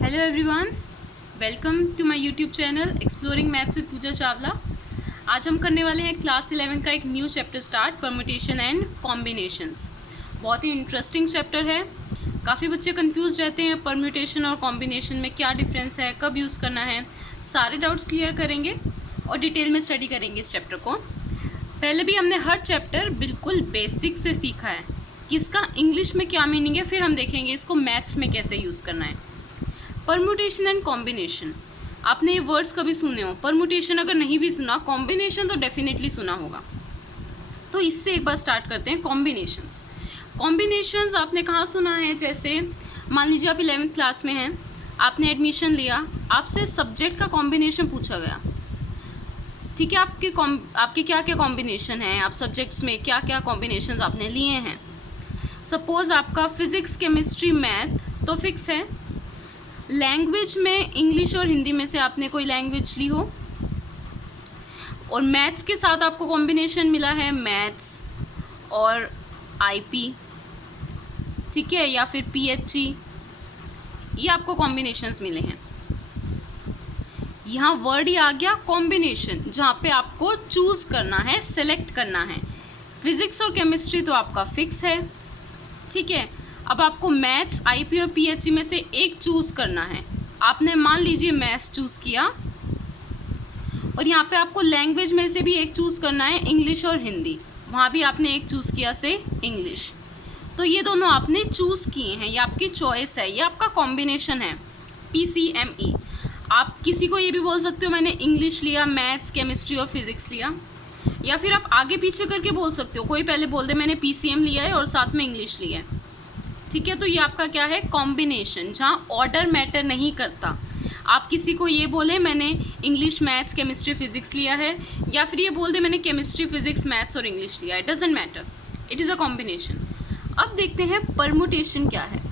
Hello everyone, welcome to my YouTube channel exploring maths with Pooja Chawla. आज हम करने वाले हैं क्लास 11 का एक new chapter start, permutation and combinations. बहुत ही इंटरेस्टिंग चैप्टर है। काफ़ी बच्चे कंफ्यूज रहते हैं परम्यूटेशन और कॉम्बिनेशन में क्या डिफरेंस है, कब यूज़ करना है। सारे डाउट्स क्लियर करेंगे और डिटेल में स्टडी करेंगे इस चैप्टर को। पहले भी हमने हर चैप्टर बिल्कुल बेसिक से सीखा है कि इसका इंग्लिश में क्या मीनिंग है, फिर हम देखेंगे इसको मैथ्स में कैसे यूज़ करना है। परम्यूटेशन एंड कॉम्बिनेशन, आपने ये वर्ड्स कभी सुने हो? परम्यूटेशन अगर नहीं भी सुना, कॉम्बिनेशन तो डेफिनेटली सुना होगा। तो इससे एक बार स्टार्ट करते हैं। कॉम्बिनेशंस कॉम्बिनेशंस आपने कहाँ सुना है? जैसे मान लीजिए आप 11th क्लास में हैं, आपने एडमिशन लिया, आपसे सब्जेक्ट का कॉम्बिनेशन पूछा गया। ठीक है, आपके क्या क्या कॉम्बिनेशन हैं, आप सब्जेक्ट्स में क्या क्या कॉम्बिनेशंस आपने लिए हैं। सपोज़ आपका फिज़िक्स, केमिस्ट्री, मैथ तो फिक्स है। लैंग्वेज में इंग्लिश और हिंदी में से आपने कोई लैंग्वेज ली हो, और मैथ्स के साथ आपको कॉम्बिनेशन मिला है मैथ्स और आईपी, ठीक है, या फिर पीएचई, ये आपको कॉम्बिनेशंस मिले हैं। यहाँ वर्ड ही आ गया कॉम्बिनेशन, जहाँ पे आपको चूज़ करना है, सेलेक्ट करना है। फिज़िक्स और केमिस्ट्री तो आपका फिक्स है, ठीक है। अब आपको मैथ्स, आईपी और पीएचई में से एक चूज़ करना है। आपने मान लीजिए मैथ्स चूज़ किया, और यहाँ पे आपको लैंग्वेज में से भी एक चूज़ करना है, इंग्लिश और हिंदी। वहाँ भी आपने एक चूज़ किया से इंग्लिश। तो ये दोनों आपने चूज़ किए हैं, ये आपकी चॉइस है, ये आपका कॉम्बिनेशन है, PCME। आप किसी को ये भी बोल सकते हो मैंने इंग्लिश लिया, मैथ्स, केमिस्ट्री और फिज़िक्स लिया, या फिर आप आगे पीछे करके बोल सकते हो। कोई पहले बोल दे मैंने PCM लिया है और साथ में इंग्लिश लिया है, ठीक है। तो ये आपका क्या है? कॉम्बिनेशन, जहाँ ऑर्डर मैटर नहीं करता। आप किसी को ये बोले मैंने इंग्लिश, मैथ्स, केमिस्ट्री, फिजिक्स लिया है, या फिर ये बोल दे मैंने केमिस्ट्री, फिजिक्स, मैथ्स और इंग्लिश लिया है, doesn't matter, it is a combination. अब देखते हैं परम्यूटेशन क्या है।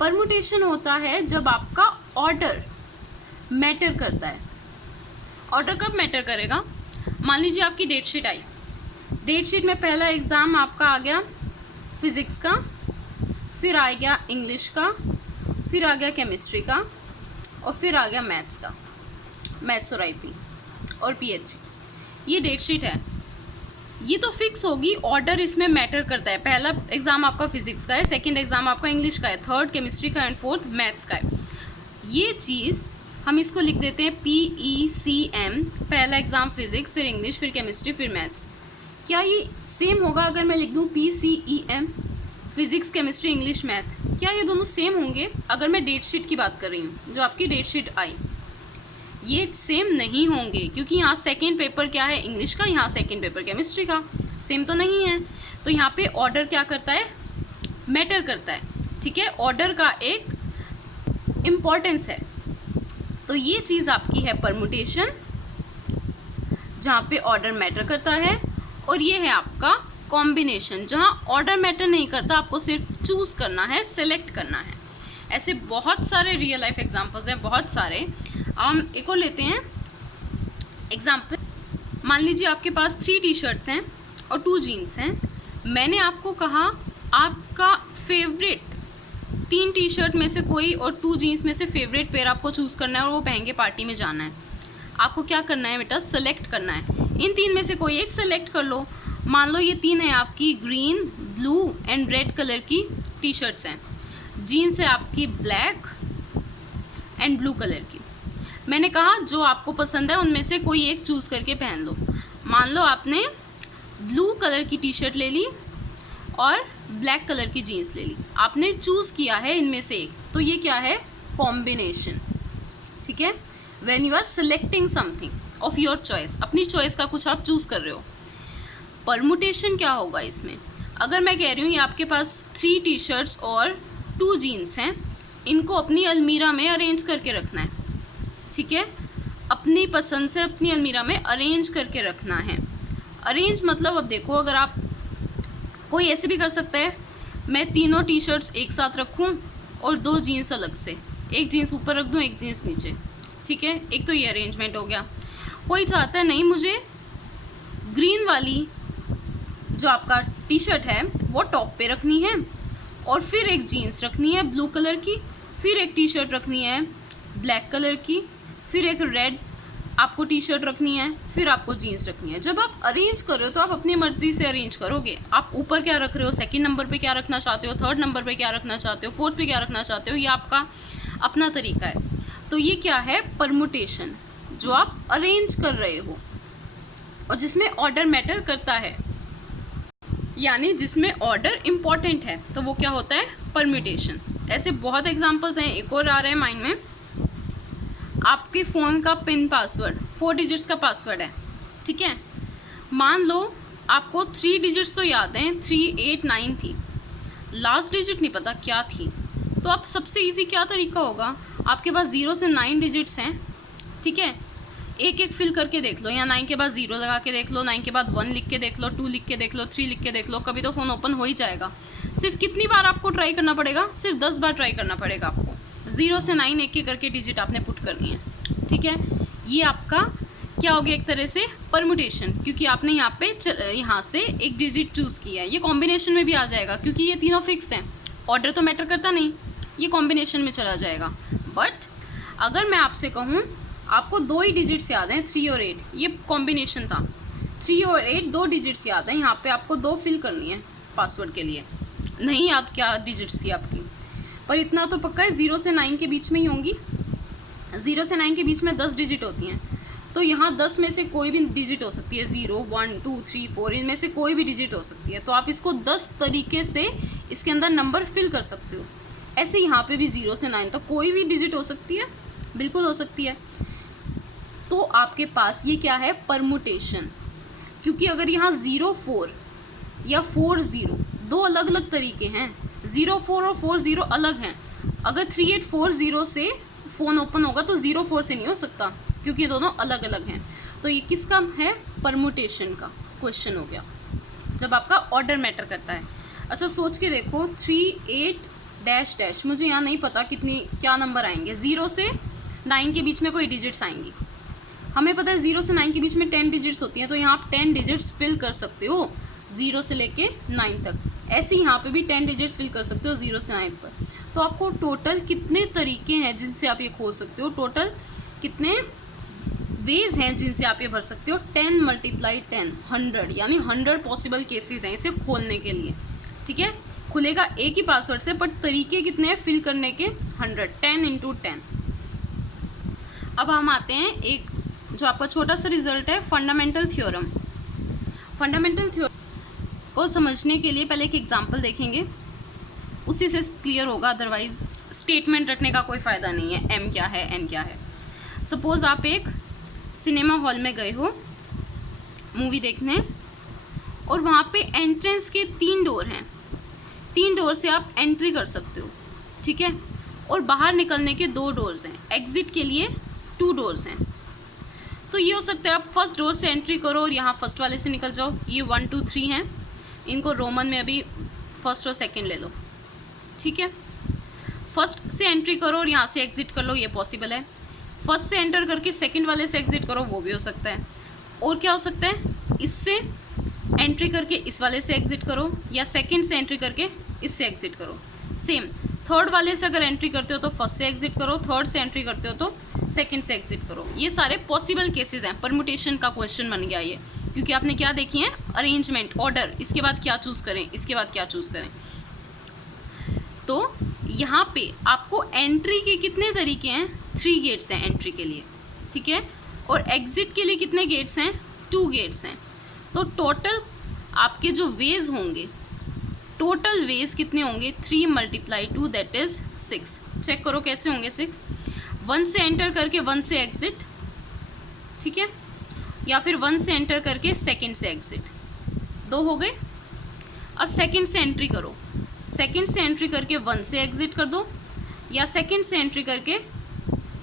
परम्यूटेशन होता है जब आपका ऑर्डर मैटर करता है। ऑर्डर कब मैटर करेगा? मान लीजिए आपकी डेट शीट आई, डेट शीट में पहला एग्ज़ाम आपका आ गया फिज़िक्स का, फिर आ गया इंग्लिश का, फिर आ गया केमिस्ट्री का, और फिर आ गया मैथ्स का, मैथ्स और आईपी और पीएचई। ये डेट शीट है, ये तो फिक्स होगी। ऑर्डर इसमें मैटर करता है। पहला एग्ज़ाम आपका फिज़िक्स का है, सेकंड एग्ज़ाम आपका इंग्लिश का है, थर्ड केमिस्ट्री का एंड फोर्थ मैथ्स का है। ये चीज़ हम इसको लिख देते हैं PECM। पहला एग्ज़ाम फिज़िक्स, फिर इंग्लिश, फिर केमिस्ट्री, फिर मैथ्स। क्या ये सेम होगा अगर मैं लिख दूँ PCEM, physics, chemistry, English, math? क्या ये दोनों सेम होंगे? अगर मैं डेट शीट की बात कर रही हूँ, जो आपकी डेट शीट आई, ये सेम नहीं होंगे, क्योंकि यहाँ सेकेंड पेपर क्या है? इंग्लिश का, यहाँ सेकेंड पेपर केमिस्ट्री का, सेम तो नहीं है। तो यहाँ पे ऑर्डर क्या करता है? मैटर करता है, ठीक है। ऑर्डर का एक इम्पॉर्टेंस है। तो ये चीज़ आपकी है परम्यूटेशन, जहाँ पे ऑर्डर मैटर करता है, और ये है आपका कॉम्बिनेशन, जहाँ ऑर्डर मैटर नहीं करता, आपको सिर्फ चूज़ करना है, सेलेक्ट करना है। ऐसे बहुत सारे रियल लाइफ एग्जांपल्स हैं, बहुत सारे। हम एक और लेते हैं एग्जांपल। मान लीजिए आपके पास 3 टी-शर्ट्स हैं और 2 जीन्स हैं। मैंने आपको कहा आपका फेवरेट 3 टी-शर्ट में से कोई और 2 जीन्स में से फेवरेट पेयर आपको चूज़ करना है, और वो पहन के पार्टी में जाना है। आपको क्या करना है बेटा? सेलेक्ट करना है। इन 3 में से कोई एक सेलेक्ट कर लो। मान लो ये 3 है आपकी green, blue and red colour की टी-शर्ट्स हैं। जीन्स है आपकी ब्लैक एंड ब्लू कलर की। मैंने कहा जो आपको पसंद है उनमें से कोई एक चूज़ करके पहन लो। मान लो आपने ब्लू कलर की टी-शर्ट ले ली और ब्लैक कलर की जीन्स ले ली। आपने चूज़ किया है इनमें से एक, तो ये क्या है? कॉम्बिनेशन, ठीक है। When you are selecting something of your choice, अपनी चॉइस का कुछ आप चूज़ कर रहे हो। परम्यूटेशन क्या होगा इसमें? अगर मैं कह रही हूँ ये आपके पास 3 टी-शर्ट्स और 2 जीन्स हैं, इनको अपनी अलमीरा में अरेंज करके रखना है, ठीक है। अपनी पसंद से अपनी अलमीरा में अरेंज करके रखना है। अरेंज मतलब, अब देखो, अगर आप कोई ऐसे भी कर सकता है, मैं तीनों टी-शर्ट्स एक साथ रखूं और 2 जीन्स अलग से, एक जीन्स ऊपर रख दूं, एक जीन्स नीचे, ठीक है। एक तो ये अरेंजमेंट हो गया। कोई चाहता है नहीं, मुझे ग्रीन वाली जो आपका टी-शर्ट है वो टॉप पे रखनी है, और फिर एक जीन्स रखनी है ब्लू कलर की, फिर एक टी शर्ट रखनी है ब्लैक कलर की, फिर एक रेड आपको टी शर्ट रखनी है, फिर आपको जीन्स रखनी है। जब आप अरेंज कर रहे हो तो आप अपनी मर्जी से अरेंज करोगे। आप ऊपर क्या रख रहे हो, सेकंड नंबर पे क्या रखना चाहते हो, थर्ड नंबर पे क्या रखना चाहते हो, फोर्थ पे क्या रखना चाहते हो, ये आपका अपना तरीका है। तो ये क्या है, परमुटेशन, जो आप अरेंज कर रहे हो और जिसमें ऑर्डर मैटर करता है, यानी जिसमें ऑर्डर इम्पॉर्टेंट है, तो वो क्या होता है, परम्यूटेशन। ऐसे बहुत एग्जांपल्स हैं। एक और आ रहा है माइंड में, आपके फ़ोन का पिन पासवर्ड 4 डिजिट्स का पासवर्ड है, ठीक है। मान लो आपको 3 डिजिट्स तो याद हैं, 3, 8, 9 थी, लास्ट डिजिट नहीं पता क्या थी। तो आप सबसे इजी क्या तरीका होगा, आपके पास 0 से 9 डिजिट्स हैं, ठीक है, एक एक फिल करके देख लो, या 9 के बाद 0 लगा के देख लो, 9 के बाद 1 लिख के देख लो, 2 लिख के देख लो, 3 लिख के देख लो, कभी तो फ़ोन ओपन हो ही जाएगा। सिर्फ कितनी बार आपको ट्राई करना पड़ेगा, सिर्फ 10 बार ट्राई करना पड़ेगा आपको। 0 से 9 एक एक करके डिजिट आपने पुट करनी है, ठीक है। ये आपका क्या हो गया, एक तरह से परम्यूटेशन, क्योंकि आपने यहाँ से एक डिजिट चूज़ किया है। ये कॉम्बिनेशन में भी आ जाएगा क्योंकि ये तीनों फिक्स हैं, ऑर्डर तो मैटर करता नहीं, ये कॉम्बिनेशन में चला जाएगा। बट अगर मैं आपसे कहूँ, आपको 2 ही डिजिट्स याद हैं, 3 और 8, ये कॉम्बिनेशन था, 3 और 8 2 डिजिट्स याद हैं, यहाँ पे आपको 2 फिल करनी है पासवर्ड के लिए। नहीं याद क्या डिजिट्स थी आपकी, पर इतना तो पक्का है 0 से 9 के बीच में ही होंगी। 0 से 9 के बीच में 10 डिजिट होती हैं, तो यहाँ 10 में से कोई भी डिजिट हो सकती है, 0, 1, 2, 3, 4, इनमें से कोई भी डिजिट हो सकती है। तो आप इसको 10 तरीके से इसके अंदर नंबर फिल कर सकते हो। ऐसे यहाँ पे भी 0 से 9 तक कोई भी डिजिट हो सकती है, बिल्कुल हो सकती है। तो आपके पास ये क्या है, परमुटेशन, क्योंकि अगर यहाँ 0, 4 या 4, 0 दो अलग अलग तरीके हैं, 0, 4 और 4, 0 अलग हैं। अगर 3, 8, 4, 0 से फ़ोन ओपन होगा तो 0, 4 से नहीं हो सकता, क्योंकि ये दोनों अलग अलग हैं। तो ये किसका है, परमुटेशन का क्वेश्चन हो गया, जब आपका ऑर्डर मैटर करता है। अच्छा सोच के देखो, 3, 8 डैश डैश, मुझे यहाँ नहीं पता क्या नंबर आएंगे, 0 से 9 के बीच में कोई डिजिट्स आएंगी। हमें पता है 0 से 9 के बीच में 10 डिजिट्स होती हैं, तो यहाँ आप 10 डिजिट्स फिल कर सकते हो 0 से लेके 9 तक। ऐसे यहाँ पे भी 10 डिजिट्स फिल कर सकते हो 0 से 9 पर। तो आपको टोटल कितने तरीके हैं जिनसे आप ये खोल सकते हो, टोटल कितने वेज हैं जिनसे आप ये भर सकते हो, 10 × 10 100, यानी 100 पॉसिबल केसेस हैं इसे खोलने के लिए, ठीक है। खुलेगा एक ही पासवर्ड से, बट तरीके कितने हैं फिल करने के, 100, 10 × 10। अब हम आते हैं एक जो आपका छोटा सा रिजल्ट है, फंडामेंटल थ्योरम। फंडामेंटल थ्योरम को समझने के लिए पहले एक एग्जांपल देखेंगे, उसी से क्लियर होगा, अदरवाइज स्टेटमेंट रखने का कोई फ़ायदा नहीं है, एम क्या है, एन क्या है। सपोज़ आप एक सिनेमा हॉल में गए हो मूवी देखने, और वहाँ पे एंट्रेंस के 3 डोर हैं, 3 डोर से आप एंट्री कर सकते हो, ठीक है। और बाहर निकलने के 2 डोर्स हैं, एग्ज़िट के लिए 2 डोर्स हैं। तो ये हो सकता है आप फर्स्ट डोर से एंट्री करो और यहाँ फर्स्ट वाले से निकल जाओ। ये 1, 2, 3 हैं, इनको रोमन में अभी फर्स्ट और सेकंड ले लो, ठीक है। फर्स्ट से एंट्री करो और यहाँ से एग्ज़िट कर लो, ये पॉसिबल है। फर्स्ट से एंटर करके सेकंड वाले से एग्ज़िट करो, वो भी हो सकता है। और क्या हो सकता है, इससे एंट्री करके इस वाले से एग्ज़िट करो, या सेकंड से एंट्री करके इससे एग्ज़िट करो। सेम थर्ड वाले से अगर एंट्री करते हो तो फर्स्ट से एग्ज़िट करो, थर्ड से एंट्री करते हो तो सेकंड से एग्ज़िट करो। ये सारे पॉसिबल केसेस हैं, परमुटेशन का क्वेश्चन बन गया ये, क्योंकि आपने क्या देखी है, अरेंजमेंट, ऑर्डर, इसके बाद क्या चूज़ करें, इसके बाद क्या चूज़ करें। तो यहाँ पे आपको एंट्री के कितने तरीके हैं, 3 गेट्स हैं एंट्री के लिए, ठीक है। और एग्ज़िट के लिए कितने गेट्स हैं, 2 गेट्स हैं। तो टोटल आपके जो वेज होंगे, टोटल वेज कितने होंगे, 3 × 2 दैट इज़ 6। चेक करो कैसे होंगे 6। 1 से एंटर करके 1 से एग्ज़िट, ठीक है, या फिर 1 से एंटर करके सेकंड से एग्ज़िट, 2 हो गए। अब सेकंड से एंट्री करो, सेकंड से एंट्री करके 1 से एग्ज़िट कर दो, या सेकंड से एंट्री करके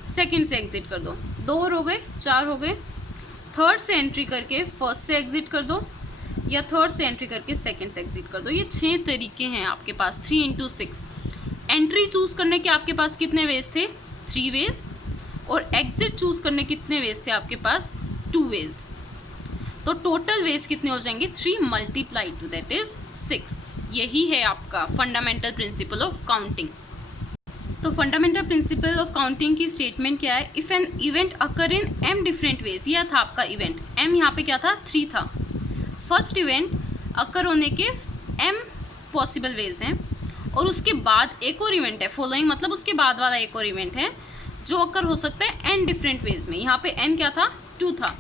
सेकंड से एग्ज़िट कर दो, 2 और हो गए, 4 हो गए। थर्ड से एंट्री करके फर्स्ट से एग्ज़िट कर दो, या थर्ड से एंट्री करके सेकंड से एग्ज़िट कर दो। ये 6 तरीके हैं आपके पास, 3 × 6। एंट्री चूज़ करने के आपके पास कितने वेज थे, 3 वेज, और एग्ज़िट चूज़ करने कितने वेज थे आपके पास, 2 वेज। तो टोटल वेज कितने हो जाएंगे, 3 × 2 दैट इज़ 6। यही है आपका फंडामेंटल प्रिंसिपल ऑफ काउंटिंग। तो फंडामेंटल प्रिंसिपल ऑफ काउंटिंग की स्टेटमेंट क्या है? If an event occur in m different ways, यह था आपका इवेंट, m यहाँ पे क्या था? 3 था। फर्स्ट इवेंट अकर होने के m पॉसिबल वेज हैं, और उसके बाद एक और इवेंट है, फॉलोइंग मतलब उसके बाद वाला एक और इवेंट है जो अकर हो सकता है n डिफरेंट वेज में। यहाँ पे n क्या था? 2 था।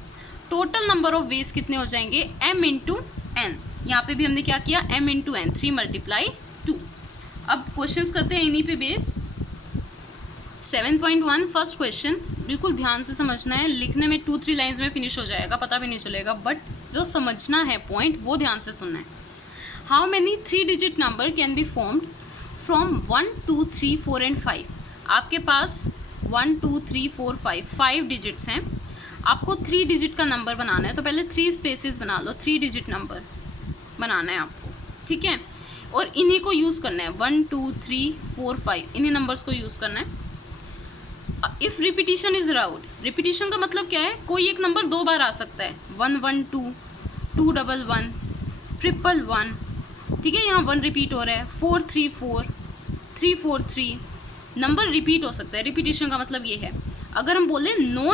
टोटल नंबर ऑफ वेज कितने हो जाएंगे? m into n। यहाँ पे भी हमने क्या किया? m into n, 3 multiply 2। अब क्वेश्चंस करते हैं इन्हीं पे बेस। 7.1 फर्स्ट क्वेश्चन, बिल्कुल ध्यान से समझना है, लिखने में 2-3 लाइन्स में फिनिश हो जाएगा, पता भी नहीं चलेगा, बट जो समझना है पॉइंट वो ध्यान से सुनना है। How many 3 digit number can be formed from 1, 2, 3, 4 and 5? आपके पास 1, 2, 3, 4, 5 डिजिट्स हैं। आपको 3 डिजिट का नंबर बनाना है, तो पहले 3 स्पेसेस बना लो, 3 डिजिट नंबर बनाना है आपको, ठीक है। और इन्हीं को यूज़ करना है, 1, 2, 3, 4, 5, इन्हीं नंबर्स को यूज़ करना है। If repetition is allowed, repetition का मतलब क्या है? कोई एक नंबर 2 बार आ सकता है, 1, 1, 2, 2, 1, 1, 1, 1, ठीक है। यहाँ 1 रिपीट हो रहा है, 4, 3, 4, 3, 4, 3, नंबर रिपीट हो सकता है। रिपीटिशन का मतलब ये है। अगर हम बोलें नो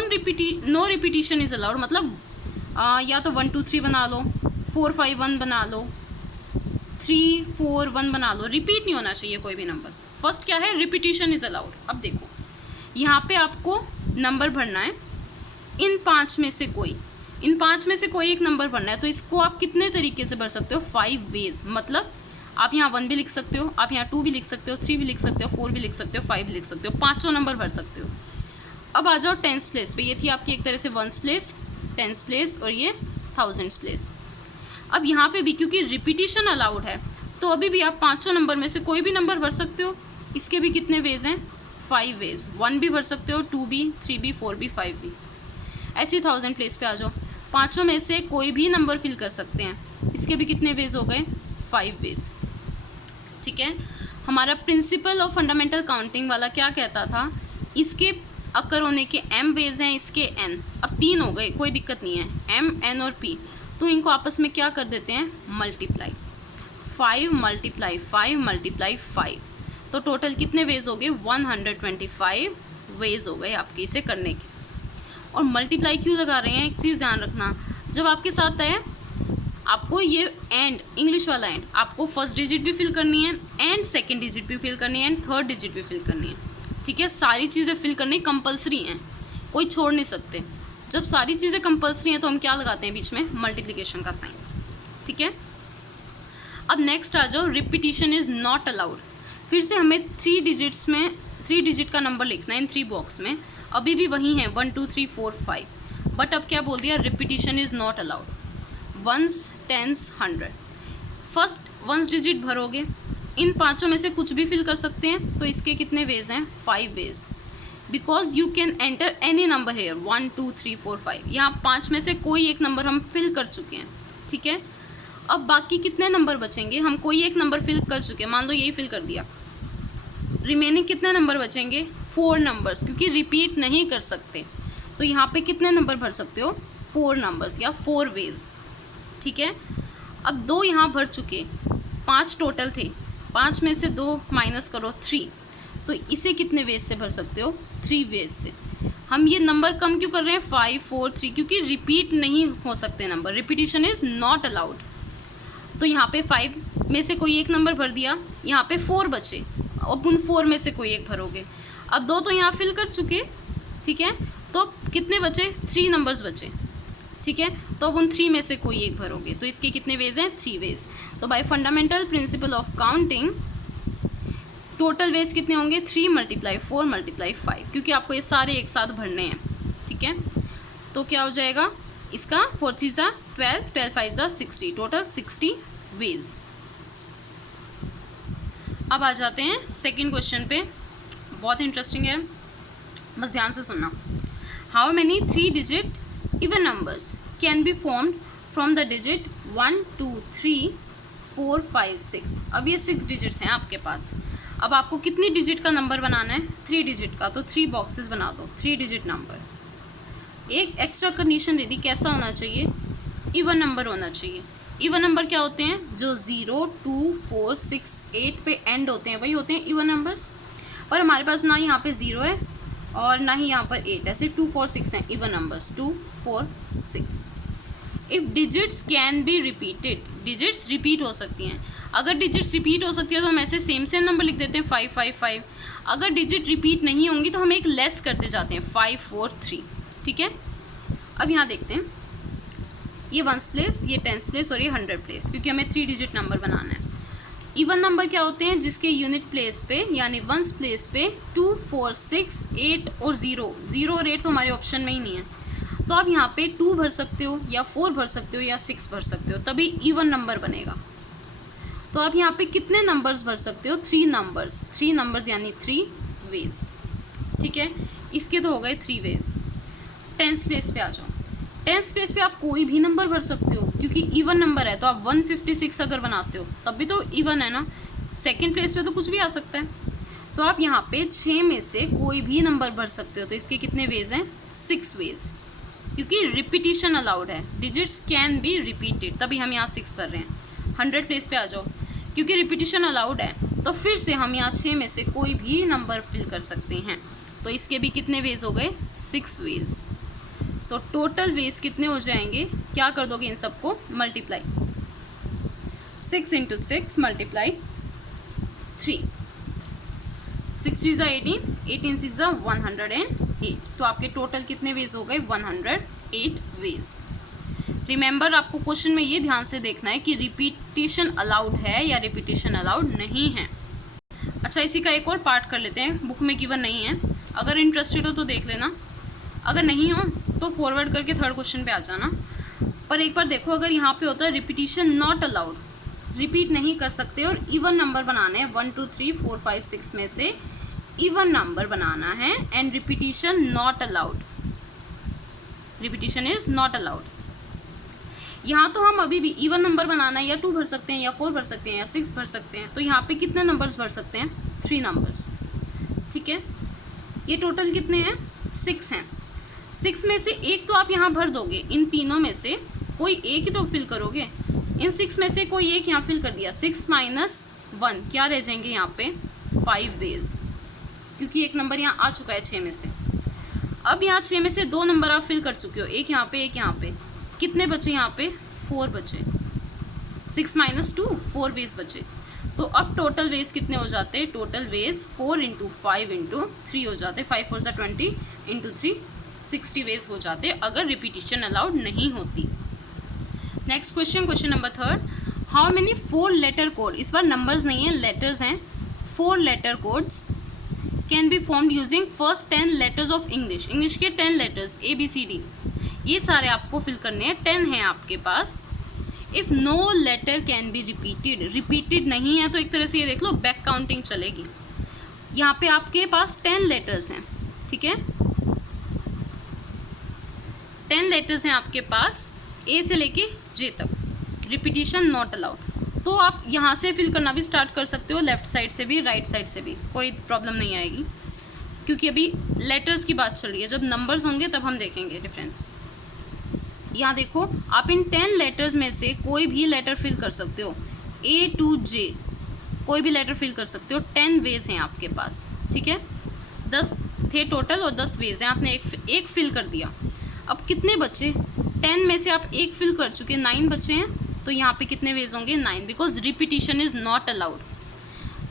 रिपीटिशन इज अलाउड, मतलब या तो 1, 2, 3 बना लो, 4, 5, 1 बना लो, 3, 4, 1 बना लो, रिपीट नहीं होना चाहिए कोई भी नंबर। फर्स्ट क्या है? Repetition is allowed. अब देखो यहाँ पे आपको नंबर भरना है, इन 5 में से कोई एक नंबर भरना है। तो इसको आप कितने तरीके से भर सकते हो? 5 वेज। मतलब आप यहाँ 1 भी लिख सकते हो, आप यहाँ 2 भी लिख सकते हो, 3 भी लिख सकते हो, 4 भी लिख सकते हो, 5 भी लिख सकते हो, 5 नंबर भर सकते हो। अब आ जाओ 10th प्लेस पे। ये थी आपकी एक तरह से 1st प्लेस, 10th प्लेस, और ये 1000th प्लेस। अब यहाँ पे भी क्योंकि रिपीटिशन अलाउड है, तो अभी भी आप 5 नंबर में से कोई भी नंबर भर सकते हो। इसके भी कितने वेज हैं? 5 वेज। 1 भी भर सकते हो, 2 भी, 3 भी, 4 भी, 5 भी। ऐसी 1000 प्लेस पे आ जाओ, 5 में से कोई भी नंबर फिल कर सकते हैं। इसके भी कितने वेज हो गए? 5 वेज, ठीक है। हमारा प्रिंसिपल ऑफ फंडामेंटल काउंटिंग वाला क्या कहता था? इसके अकर होने के m वेज हैं, इसके n। अब 3 हो गए, कोई दिक्कत नहीं है, m, n और p, तो इनको आपस में क्या कर देते हैं? मल्टीप्लाई। 5 मल्टीप्लाई 5 मल्टीप्लाई 5, तो टोटल कितने वेज हो गए? 125 वेज हो गए आपके इसे करने के। और मल्टीप्लाई क्यों लगा रहे हैं? एक चीज़ ध्यान रखना, जब आपके साथ है आपको ये एंड, इंग्लिश वाला एंड, आपको फर्स्ट डिजिट भी फिल करनी है, एंड सेकंड डिजिट भी फिल करनी है, एंड थर्ड डिजिट भी फिल करनी है, ठीक है। सारी चीज़ें फिल करनी कंपलसरी हैं, कोई छोड़ नहीं सकते। जब सारी चीज़ें कंपलसरी हैं तो हम क्या लगाते हैं बीच में? मल्टीप्लिकेशन का साइन, ठीक है। अब नेक्स्ट आ जाओ, रिपीटिशन इज़ नॉट अलाउड। फिर से हमें 3 डिजिट्स में 3 डिजिट का नंबर लिखना है इन 3 बॉक्स में। अभी भी वही है 1, 2, 3, 4, 5, बट अब क्या बोल दिया? Repetition is not allowed. 1s, 10s, 100, first 1s digit भरोगे, इन 5 में से कुछ भी फिल कर सकते हैं, तो इसके कितने वेज हैं? 5 ways. Because you can enter any number here, 1, 2, 3, 4, 5, यहाँ 5 में से कोई एक नंबर हम फिल कर चुके हैं, ठीक है। अब बाकी कितने नंबर बचेंगे? हम कोई एक नंबर फिल कर चुके हैं, मान लो यही फिल कर दिया, रिमेनिंग कितने नंबर बचेंगे? 4 नंबर्स, क्योंकि रिपीट नहीं कर सकते। तो यहाँ पे कितने नंबर भर सकते हो? 4 नंबर्स या 4 वेज, ठीक है। अब 2 यहाँ भर चुके, 5 टोटल थे, 5 में से 2 माइनस करो 3, तो इसे कितने वेज से भर सकते हो? 3 वेज से। हम ये नंबर कम क्यों कर रहे हैं? 5, 4, 3, क्योंकि रिपीट नहीं हो सकते number, repetition is not allowed. तो यहाँ पे 5 में से कोई एक नंबर भर दिया, यहाँ पे 4 बचे, अब उन 4 में से कोई एक भरोगे। अब 2 तो यहाँ फिल कर चुके, ठीक है, तो कितने बचे? 3 नंबर्स बचे, ठीक है। तो अब उन 3 में से कोई एक भरोगे, तो इसके कितने वेज हैं? 3 वेज। तो by fundamental principle of counting total ways कितने होंगे? 3 मल्टीप्लाई 4 मल्टीप्लाई 5, क्योंकि आपको ये सारे एक साथ भरने हैं, ठीक है। तो क्या हो जाएगा इसका? 4 3 ज़ा 12, 12 5 ज़ा 60, टोटल 60 वेज। अब आ जाते हैं सेकंड क्वेश्चन पे, बहुत इंटरेस्टिंग है, बस ध्यान से सुनना। How many 3 digit even numbers can be formed from the digit 1, 2, 3, 4, 5, 6। अब ये 6 डिजिट्स हैं आपके पास। अब आपको कितनी डिजिट का नंबर बनाना है? 3 डिजिट का, तो 3 बॉक्सेस बना दो, 3 डिजिट नंबर। एक एक्स्ट्रा कंडीशन दे दी, कैसा होना चाहिए? इवन नंबर होना चाहिए। इवन नंबर क्या होते हैं? जो 0, 2, 4, 6, 8 पे एंड होते हैं, वही होते हैं इवन नंबर्स। और हमारे पास ना यहाँ पे 0 है और ना ही यहाँ पर 8 है, सिर्फ 2 4 6 हैं even numbers 2 4 6। If digits can be repeated, digits repeat हो सकती हैं। अगर डिजिट्स रिपीट हो सकती है तो हम ऐसे सेम नंबर लिख देते हैं 5 5 5। अगर डिजिट रिपीट नहीं होंगी तो हम एक लेस करते जाते हैं 5 4 3। ठीक है, अब यहाँ देखते हैं, ये 1s प्लेस, ये 10s प्लेस और ये 100 प्लेस, क्योंकि हमें 3 डिजिट नंबर बनाना है। इवन नंबर क्या होते हैं? जिसके यूनिट प्लेस पे यानी 1s प्लेस पे 2 4 6 8 और 0 और 8 तो हमारे ऑप्शन में ही नहीं है, तो आप यहाँ पे 2 भर सकते हो या 4 भर सकते हो या 6 भर सकते हो, तभी इवन नंबर बनेगा। तो आप यहाँ पे कितने नंबर्स भर सकते हो? 3 नंबर्स यानी 3 वेज। ठीक है, इसके तो हो गए 3 वेज। 10s प्लेस पे आ जाओ। 10s प्लेस पे आप कोई भी नंबर भर सकते हो, क्योंकि इवन नंबर है, तो आप 156 अगर बनाते हो तब भी तो इवन है ना। सेकेंड प्लेस पे तो कुछ भी आ सकता है, तो आप यहाँ पे 6 में से कोई भी नंबर भर सकते हो। तो इसके कितने वेज हैं? 6 वेज, क्योंकि रिपीटिशन अलाउड है, डिजिट्स कैन बी रिपीटेड, तभी हम यहाँ 6 भर रहे हैं। 100 प्लेस पे आ जाओ, क्योंकि रिपीटिशन अलाउड है तो फिर से हम यहाँ 6 में से कोई भी नंबर फिल कर सकते हैं। तो इसके भी कितने वेज हो गए? 6 वेज। सो टोटल वेज कितने हो जाएंगे? क्या कर दोगे इन सबको? Multiply, 6 × 6 multiply 3, 6 3 = 18, 18 6 = 108। तो आपके टोटल कितने वेज हो गए? 108 वेज। रिमेंबर, आपको क्वेश्चन में ये ध्यान से देखना है कि रिपीटिशन अलाउड है या रिपीटिशन अलाउड नहीं है। अच्छा, इसी का एक और पार्ट कर लेते हैं, बुक में गिवन नहीं है, अगर इंटरेस्टेड हो तो देख लेना, अगर नहीं हो तो फॉरवर्ड करके थर्ड क्वेश्चन पे आ जाना। पर एक बार देखो, अगर यहाँ पे होता है रिपीटिशन नॉट अलाउड, रिपीट नहीं कर सकते और इवन नंबर बनाने हैं, 1 2 3 4 5 6 में से इवन नंबर बनाना है, and repetition not allowed, repetition is not allowed. यहाँ तो हम अभी भी इवन नंबर बनाना है, या 2 भर सकते हैं या 4 भर सकते हैं या 6 भर सकते हैं, तो यहाँ पे कितने नंबर्स भर सकते हैं? 3 नंबर्स। ठीक है, ये टोटल कितने हैं? 6 हैं। 6 में से एक तो आप यहाँ भर दोगे, इन तीनों में से कोई एक ही तो फिल करोगे। इन 6 में से कोई एक यहाँ फिल कर दिया, 6 - 1 क्या रह जाएंगे यहाँ पे? 5 वेज, क्योंकि एक नंबर यहाँ आ चुका है 6 में से। अब यहाँ 6 में से 2 नंबर आप फिल कर चुके हो, एक यहाँ पे एक यहाँ पे, कितने बचे यहाँ पे? 4 बचे। 6 - 2 4 वेज बचे। तो अब टोटल वेज कितने हो जाते हैं? टोटल वेज 4 × 5 × 3 हो जाते, 5 4 = 20 × 3 60 वेज हो जाते अगर रिपीटिशन अलाउड नहीं होती। Next question, question number 3, how many 4 letter code, इस बार नंबर्स नहीं है लेटर्स हैं, 4 letter codes can be formed using first 10 letters of English. English के 10 लेटर्स ABCD, ये सारे आपको फिल करने हैं, 10 हैं आपके पास। If no letter can be repeated, repeated नहीं है तो एक तरह से ये देख लो बैक काउंटिंग चलेगी। यहाँ पे आपके पास 10 लेटर्स हैं, ठीक है, 10 लेटर्स हैं आपके पास A से लेके J तक, रिपीटिशन नॉट अलाउड। तो आप यहाँ से फिल करना भी स्टार्ट कर सकते हो, लेफ़्ट साइड से भी राइट साइड से भी, कोई प्रॉब्लम नहीं आएगी, क्योंकि अभी लेटर्स की बात चल रही है, जब नंबर्स होंगे तब हम देखेंगे डिफरेंस। यहाँ देखो, आप इन 10 लेटर्स में से कोई भी लेटर फिल कर सकते हो, A to J कोई भी लेटर फिल कर सकते हो। 10 वेज हैं आपके पास, ठीक है, 10 थे टोटल और 10 वेज हैं, आपने एक फिल कर दिया। अब कितने बचे? 10 में से आप एक फिल कर चुके, 9 बचे हैं, तो यहाँ पे कितने वेज होंगे? 9, because repetition is not allowed.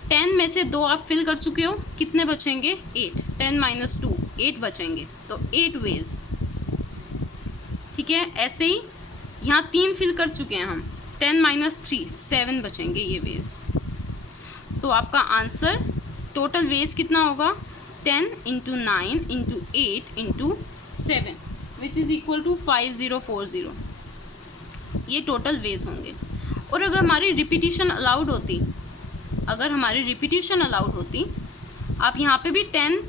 10 में से 2 आप फिल कर चुके हो, कितने बचेंगे? 8, 10 - 2 8 बचेंगे, तो 8 वेज, ठीक है। ऐसे ही यहाँ 3 फिल कर चुके हैं हम, 10 - 3 7 बचेंगे ये वेज। तो आपका आंसर टोटल वेज कितना होगा? 10 × 9 × 8 × 7 विच इज़ इक्वल टू 5040, ये टोटल वेज होंगे। और अगर हमारी रिपीटिशन अलाउड होती, अगर हमारी रिपीटिशन अलाउड होती, आप यहाँ पे भी 10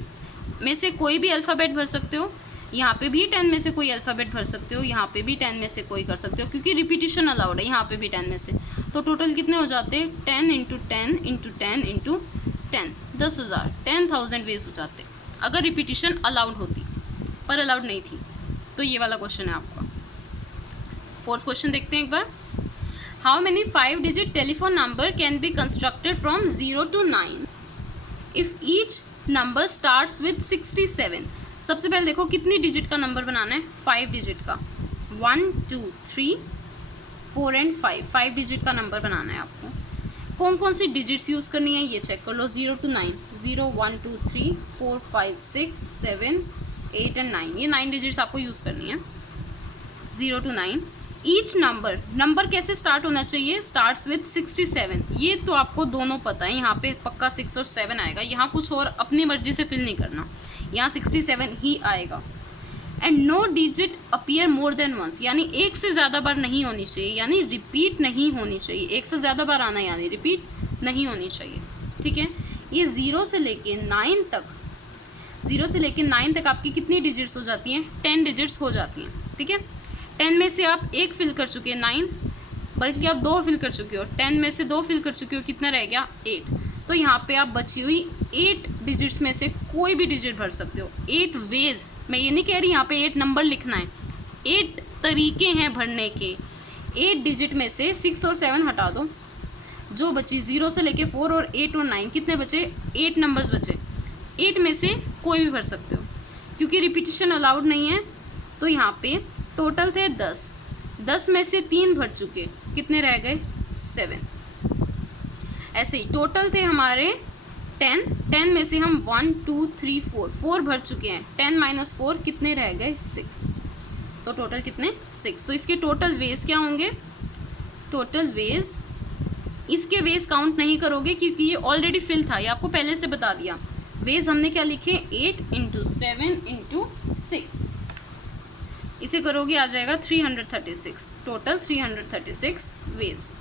में से कोई भी अल्फ़ाबेट भर सकते हो, यहाँ पे भी 10 में से कोई अल्फ़ाबेट भर सकते हो, यहाँ पे भी 10 में से कोई कर सकते हो, क्योंकि रिपीटिशन अलाउड है यहाँ पे भी 10 में से। तो टोटल कितने हो जाते? 10 × 10 × 10 × 10 10,000 10,000 वेज हो जाते अगर रिपीटिशन अलाउड होती, पर अलाउड नहीं थी। तो ये वाला क्वेश्चन है आपका। 4th क्वेश्चन देखते हैं एक बार। How many 5 digit telephone number can be constructed from 0 to 9 if each number starts with 67। सबसे पहले देखो कितनी डिजिट का नंबर बनाना है, 5 डिजिट का। 1 2 3 4 एंड 5, 5 डिजिट का नंबर बनाना है आपको। कौन कौन सी डिजिट्स यूज़ करनी है ये चेक कर लो। 0 to 9, 0 1 2 3 4 5 6 7 8 एंड 9, ये 9 डिजिट्स आपको यूज़ करनी है। 0 to 9। ईच नंबर कैसे स्टार्ट होना चाहिए, स्टार्ट्स विथ 67। ये तो आपको दोनों पता है, यहाँ पे पक्का 6 और 7 आएगा, यहाँ कुछ और अपनी मर्जी से फिल नहीं करना, यहाँ 67 ही आएगा। And no digit appear more than once, यानी एक से ज़्यादा बार नहीं होनी चाहिए, यानी रिपीट नहीं होनी चाहिए। एक से ज़्यादा बार आना यानी रिपीट नहीं होनी चाहिए, ठीक है। ये 0 से लेके 9 तक, 0 से लेके 9 तक आपकी कितनी डिजिट्स हो जाती हैं, 10 डिजिट्स हो जाती हैं, ठीक है। 10 में से आप 1 फिल कर चुके हैं 9, बल्कि आप 2 फिल कर चुके हो। 10 में से 2 फिल कर चुके हो, कितना रह गया 8। तो यहाँ पे आप बची हुई 8 डिजिट्स में से कोई भी डिजिट भर सकते हो। 8 वेज, मैं ये नहीं कह रही यहाँ पे 8 नंबर लिखना है, 8 तरीके हैं भरने के। 8 डिजिट में से 6 और 7 हटा दो, जो बची 0 से लेके 4 और 8 और 9, कितने बचे, 8 नंबर्स बचे। 8 में से कोई भी भर सकते हो, क्योंकि रिपीटिशन अलाउड नहीं है। तो यहाँ पे टोटल थे 10, 10 में से 3 भर चुके, कितने रह गए 7। ऐसे ही टोटल थे हमारे 10, 10 में से हम 1 2 3 4 भर चुके हैं। 10 - 4 कितने रह गए 6, तो टोटल कितने 6। तो इसके टोटल वेज क्या होंगे, टोटल वेज, इसके वेज काउंट नहीं करोगे क्योंकि ये ऑलरेडी फिल था, ये आपको पहले से बता दिया। वेज हमने क्या लिखे, 8 × 7 × 6, इसे करोगे आ जाएगा 336, टोटल 336 वेज।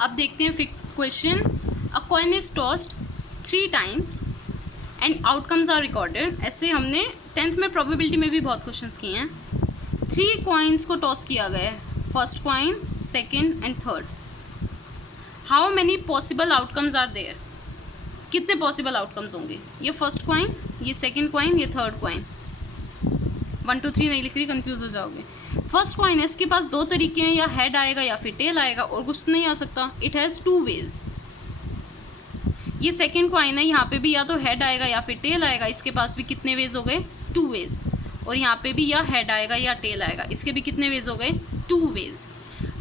अब देखते हैं fifth question. A coin is tossed 3 times and outcomes are recorded. ऐसे हमने 10th में प्रोबेबिलिटी में भी बहुत क्वेश्चंस किए हैं। 3 कॉइन्स को टॉस किया गया है, first coin, second and third. How many possible outcomes are there, कितने पॉसिबल आउटकम्स होंगे, ये फर्स्ट कॉइन, ये सेकेंड कॉइन, ये थर्ड कॉइन। 1 2 3 नहीं लिख रही, कंफ्यूज हो जाओगे। फर्स्ट कॉइन है, इसके पास 2 तरीके हैं, या हेड आएगा या फिर टेल आएगा, और कुछ नहीं आ सकता। It has 2 ways. ये सेकेंड कॉइन है, यहाँ पे भी या तो हेड आएगा या फिर टेल आएगा, इसके पास भी कितने वेज हो गए 2 वेज। और यहाँ पे भी या हेड आएगा या टेल आएगा, इसके भी कितने वेज हो गए 2 वेज।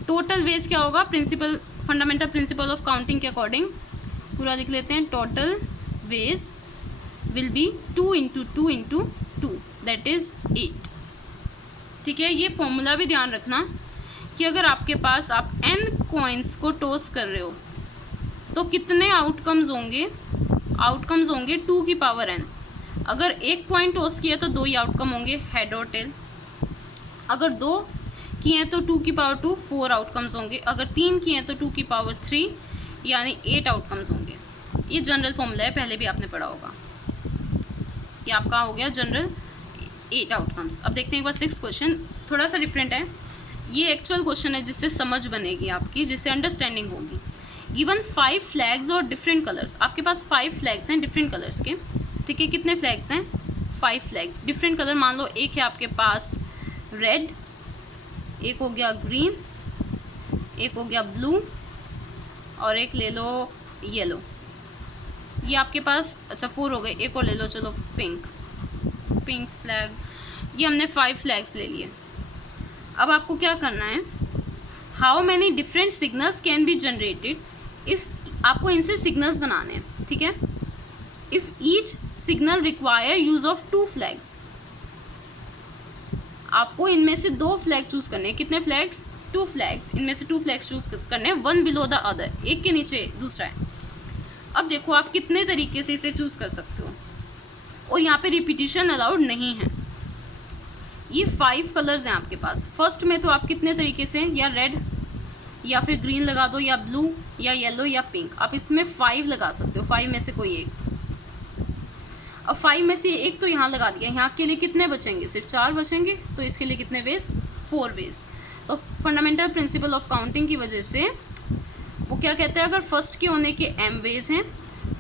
टोटल वेज क्या होगा, principle, fundamental principle of counting के अकॉर्डिंग पूरा लिख लेते हैं। Total ways will be 2 × 2 × 2, that is 8, ठीक है। ये फॉर्मूला भी ध्यान रखना कि अगर आपके पास आप n कॉइन्स को टॉस कर रहे हो तो कितने आउटकम्स होंगे, आउटकम्स होंगे 2 की पावर n। अगर 1 कॉइन टॉस किया तो 2 ही आउटकम होंगे, हेड और टेल। अगर 2 किए हैं तो 2 की पावर 2, 4 आउटकम्स होंगे। अगर 3 किए हैं तो 2 की पावर 3, यानी 8 आउटकम्स होंगे। ये जनरल फॉर्मूला है, पहले भी आपने पढ़ा होगा। ये आपका हो गया जनरल 8 आउटकम्स। अब देखते हैं एक बार 6th क्वेश्चन, थोड़ा सा डिफरेंट है। ये एक्चुअल क्वेश्चन है जिससे समझ बनेगी आपकी, जिससे अंडरस्टैंडिंग होगी। गिवन 5 फ्लैग्स और डिफरेंट कलर्स, आपके पास 5 फ्लैग्स हैं डिफरेंट कलर्स के, ठीक है। कितने फ्लैग्स हैं, 5 फ्लैग्स, डिफरेंट कलर। मान लो एक है आपके पास रेड, एक हो गया ग्रीन, एक हो गया ब्लू, और एक ले लो येलो। ये आपके पास, अच्छा 4 हो गए, एक और ले लो चलो पिंक, पिंक फ्लैग। ये हमने 5 फ्लैग्स ले लिए। अब आपको क्या करना है, how many different signals can be generated if, आपको इनसे सिग्नल्स बनाने हैं, ठीक है। If each signal require use of 2 flags, आपको इनमें से 2 फ्लैग चूज़ करने हैं। कितने फ्लैग्स, 2 फ्लैग्स। इनमें से 2 फ्लैग्स चूज़ करने हैं, 1 बिलो द अदर, एक के नीचे दूसरा है। अब देखो आप कितने तरीके से इसे चूज़ कर सकते हो, और यहाँ पे रिपीटिशन अलाउड नहीं है। ये 5 कलर्स हैं आपके पास। फर्स्ट में तो आप कितने तरीके से, या रेड या फिर ग्रीन लगा दो, या ब्लू या येलो या पिंक, आप इसमें 5 लगा सकते हो, 5 में से कोई एक। अब 5 में से एक तो यहाँ लगा दिया, यहाँ के लिए कितने बचेंगे, सिर्फ 4 बचेंगे, तो इसके लिए कितने वेज, 4 वेज। तो फंडामेंटल प्रिंसिपल ऑफ काउंटिंग की वजह से वो क्या कहते हैं, अगर फर्स्ट के होने के m वेज हैं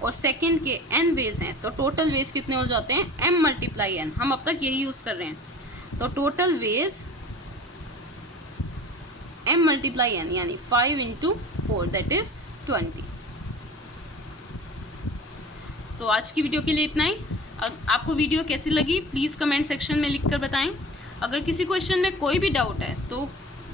और सेकंड के n वेज हैं, तो टोटल वेज कितने हो जाते हैं, m × n। हम अब तक यही यूज़ कर रहे हैं। तो टोटल वेज m × n, यानी 5 × 4, दैट इज़ 20। सो आज की वीडियो के लिए इतना ही। आपको वीडियो कैसी लगी प्लीज़ कमेंट सेक्शन में लिख कर बताएं। अगर किसी क्वेश्चन में कोई भी डाउट है तो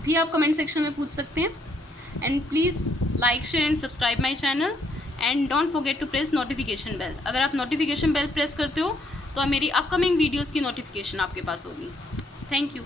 भी आप कमेंट सेक्शन में पूछ सकते हैं। And please like share and subscribe my channel and don't forget to press notification bell. अगर आप नोटिफिकेशन बेल प्रेस करते हो तो मेरी अपकमिंग वीडियोज़ की नोटिफिकेशन आपके पास होगी। Thank you.